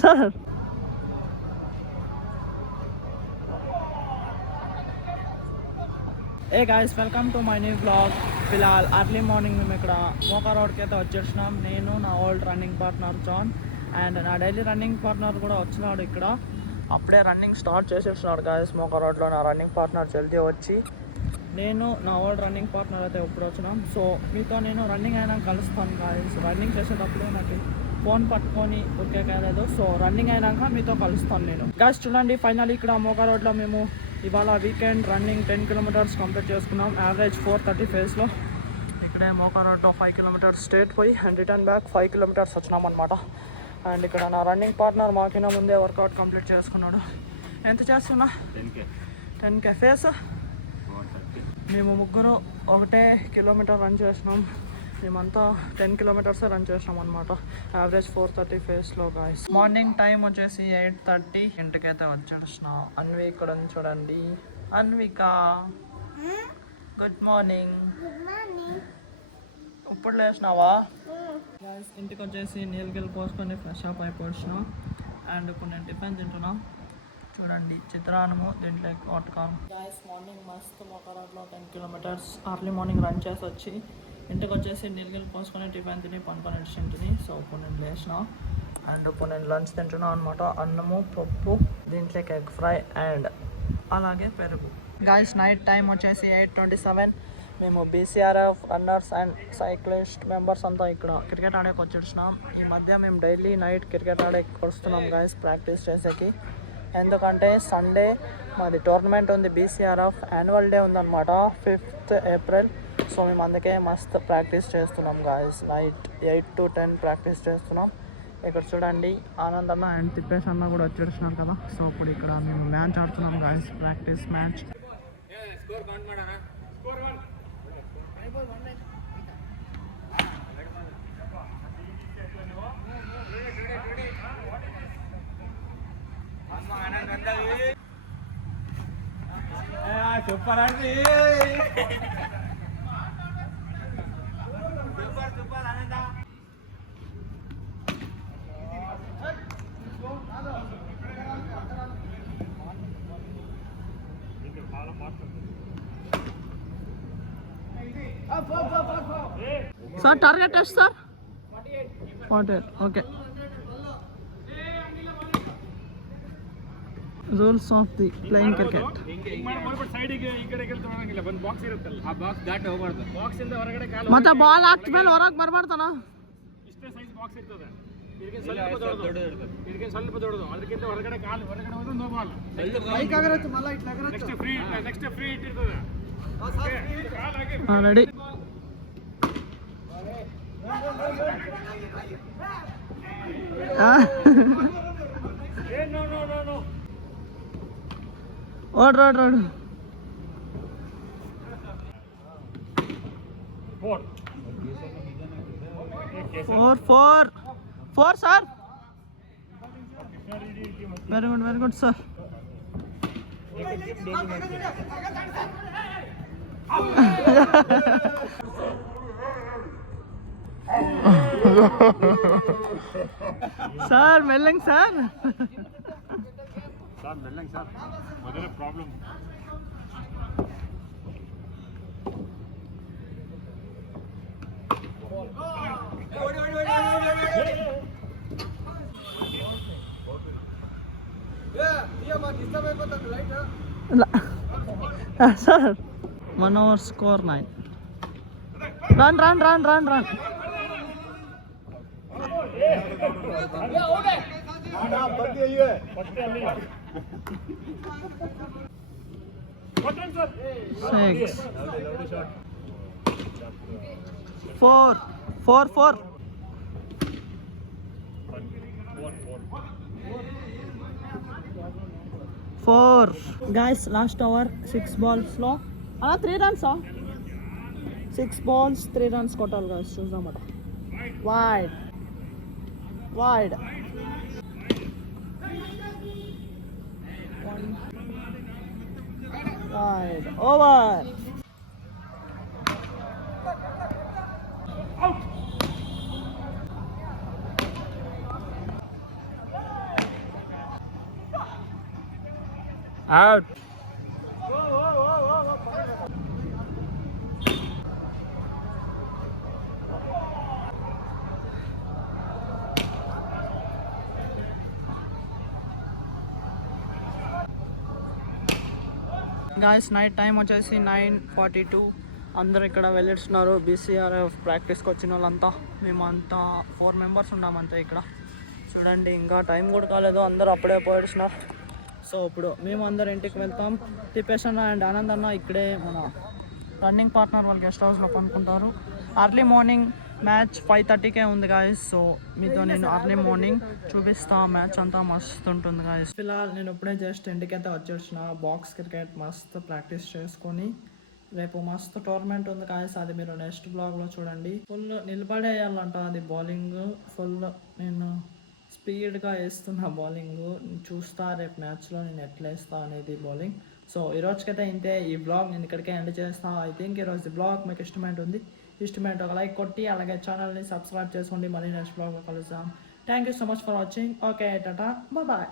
Sir hey guys welcome to my new blog. ఫిలాల్ early morning మేము ఇక్కడ మోకా రోడ్కి అయితే వచ్చేసినాం. నేను నా old running partner John and నా డైలీ రన్నింగ్ పార్ట్నర్ కూడా వచ్చినాడు. ఇక్కడ అప్పుడే రన్నింగ్ స్టార్ట్ చేసేసినాడు గాయస్ మోకా రోడ్లో. నా రన్నింగ్ పార్ట్నర్ జల్దీ వచ్చి నేను నా ఓల్డ్ రన్నింగ్ పార్ట్నర్ అయితే ఇప్పుడు వచ్చినాం. సో మీతో నేను రన్నింగ్ అయినా కలుస్తాను గాయస్. రన్నింగ్ చేసేటప్పుడు నాకు ఫోన్ పట్టుకొని ఉరికే కాలేదు. సో రన్నింగ్ అయినాక మీతో కలుస్తాను నేను. గాయస్ చూడండి, ఫైనల్ ఇక్కడ మోకా రోడ్లో మేము ఇవాళ వీకెండ్ రన్నింగ్ 10 కిలోమీటర్స్ కంప్లీట్ చేసుకున్నాం. యావరేజ్ 4:30 ఫేస్లో. ఇక్కడే మోకా రోడ్లో 5 కిలోమీటర్స్ స్ట్రేట్ పోయి అండ్ రిటర్న్ బ్యాక్ 5 కిలోమీటర్స్ వచ్చినాం అనమాట. అండ్ ఇక్కడ నా రన్నింగ్ పార్ట్నర్ మాకినా ముందే వర్కౌట్ కంప్లీట్ చేసుకున్నాడు. ఎంత చేస్తున్నా? 10K face. మేము ముగ్గురు ఒకటే కిలోమీటర్ రన్ చేసినాం. మేమంతా 10 కిలోమీటర్స్ రన్ చేసినాం అనమాట. యావరేజ్ 4:30 ఫేస్లో గాయస్. మార్నింగ్ టైం వచ్చేసి 8:30. ఇంటికైతే వచ్చేసిన అన్వి ఇక్కడ ఉంది చూడండి. Anvika good morning. ఇప్పుడు లేచినావా? గాయస్ ఇంటికి వచ్చేసి నీళ్ళు పోసుకొని ఫ్రెష్ అప్ అయిపోయినా. అండ్ ఇప్పుడు నేను టిఫిన్ తింటున్నా. చూడండి చిత్రాన్నము, దీంట్లో వాటకారం. గాయస్ మార్నింగ్ మస్తు మోకా రోడ్లో 10 కిలోమీటర్స్ అర్లీ మార్నింగ్ రన్ చేసి వచ్చి ఇంటికి వచ్చేసి నీళ్ళు పోసుకొని టిఫిన్ తిని పనుకొని తిని. సో ఇప్పుడు నేను లేచిన అండ్ ఇప్పుడు నేను లంచ్ తింటున్నా అనమాట. అన్నము, పప్పు, దీంట్లోకి ఎగ్ ఫ్రై అండ్ అలాగే పెరుగు. గాయస్ నైట్ టైం వచ్చేసి 8:27. మేము బీసీఆర్ఎఫ్ రన్నర్స్ అండ్ సైక్లిస్ట్ మెంబర్స్ అంతా ఇక్కడ క్రికెట్ ఆడేకి వచ్చేసినాం. ఈ మధ్య మేము డైలీ నైట్ క్రికెట్ ఆడేకి వస్తున్నాం గాయస్ ప్రాక్టీస్ చేసేకి. ఎందుకంటే సండే మాది టోర్నమెంట్ ఉంది. బీసీఆర్ఎఫ్ యాన్యువల్ డే ఉందన్నమాట 5th ఏప్రిల్. సో మేము అందుకే మస్తు ప్రాక్టీస్ చేస్తున్నాం గాయస్. నైట్ 8 to 10 ప్రాక్టీస్ చేస్తున్నాం. ఇక్కడ చూడండి ఆనంద్ అన్న అండ్ తిప్పేష్ అన్న కూడా వచ్చేసినారు కదా. సో ఇప్పుడు ఇక్కడ మేము మ్యాచ్ ఆడుతున్నాం గాయస్, ప్రాక్టీస్ మ్యాచ్. సూపర్ అండి, సూపర్ ఆనంద. సార్ టార్గెట్ ಎಷ್ಟು sir? 48. Okay. Rules of the playing cricket. ಮತ್ತೆ ಬಾಲ್ ಹಾಕ್ತ ಮೇಲೆ ಹೊರಗೆ ಬರಬಾರ್ದಲ್ಲ. ಇಷ್ಟೇ ಸೈಜ್ ಬಾಕ್ಸ್ ಇರ್ತದೆ. ಸ್ವಲ್ಪ ದೊಡ್ಡದು, ಅದಕ್ಕಿಂತ ಹೊರಗಡೆ ಕಾಲು ಹೊರಗಡೆ ಹೋದ್ರೆ ನೋ ಬಾಲ್. ನೆಕ್ಸ್ಟ್ ಫ್ರೀ ಇಟ್ಟಿರ್ತದೆ. ರೆಡಿ. ಓಡ್ರ 4 sir. Very good sir. Sir మెల్లంగ్ సార్. మెల్లంగ్ సార్, మొదలే problem. Sir 1 hour score 9. Run. 6 4 4 guys. Last over 6 balls లో 3 runs. 6 balls 3 runs కొట్టాలి guys. చూద్దామట. Wide. Wide. Over. Out. Guys night time వచ్చేసి 9:42. అందరూ ఇక్కడ వెళ్ళిస్తున్నారు బీసీఆర్ఎఫ్ ప్రాక్టీస్కి వచ్చిన వాళ్ళంతా. మేమంతా 4 మెంబర్స్ ఉన్నామంతే ఇక్కడ. చూడండి ఇంకా టైం కూడా కాలేదు, అందరూ అప్పుడే పోయిస్తున్నారు. సో ఇప్పుడు మేము అందరు ఇంటికి వెళ్తాం. తిప్పేష్ అన్న అండ్ ఆనంద్ అన్న ఇక్కడే మన రన్నింగ్ పార్ట్నర్ వాళ్ళు గెస్ట్ హౌస్లో పనుకుంటారు. అర్లీ మార్నింగ్ మ్యాచ్ 5:30కే ఉంది గాయస్. సో మీతో నేను అర్లీ మార్నింగ్ చూపిస్తా. మ్యాచ్ అంతా మస్తు ఉంటుంది గాయస్. ఫిలాల్ నేను ఇప్పుడే జస్ట్ ఇంటికైతే వచ్చేసిన. బాక్స్ క్రికెట్ మస్తు ప్రాక్టీస్ చేసుకొని రేపు మస్తు టోర్నమెంట్ ఉంది గాయస్. అది మీరు నెక్స్ట్ బ్లాగ్లో చూడండి. ఫుల్ నిలబడేయాలంట అది బౌలింగ్. ఫుల్ నేను స్పీడ్గా వేస్తున్నా బౌలింగ్. చూస్తా రేపు మ్యాచ్లో నేను ఎట్లా వేస్తా అనేది బౌలింగ్. సో ఈరోజుకైతే ఇంతే. ఈ బ్లాగ్ నేను ఇక్కడికే ఎండ్ చేస్తాను. ఐ థింక్ ఈరోజు బ్లాగ్ మీకు ఇష్టమైతే ఒక లైక్ కొట్టి అలాగే ఛానల్ని సబ్స్క్రైబ్ చేసుకోండి. మళ్ళీ నెక్స్ట్ బ్లాగ్లో కలుద్దాం. Thank you so much for watching. Okay tata bye.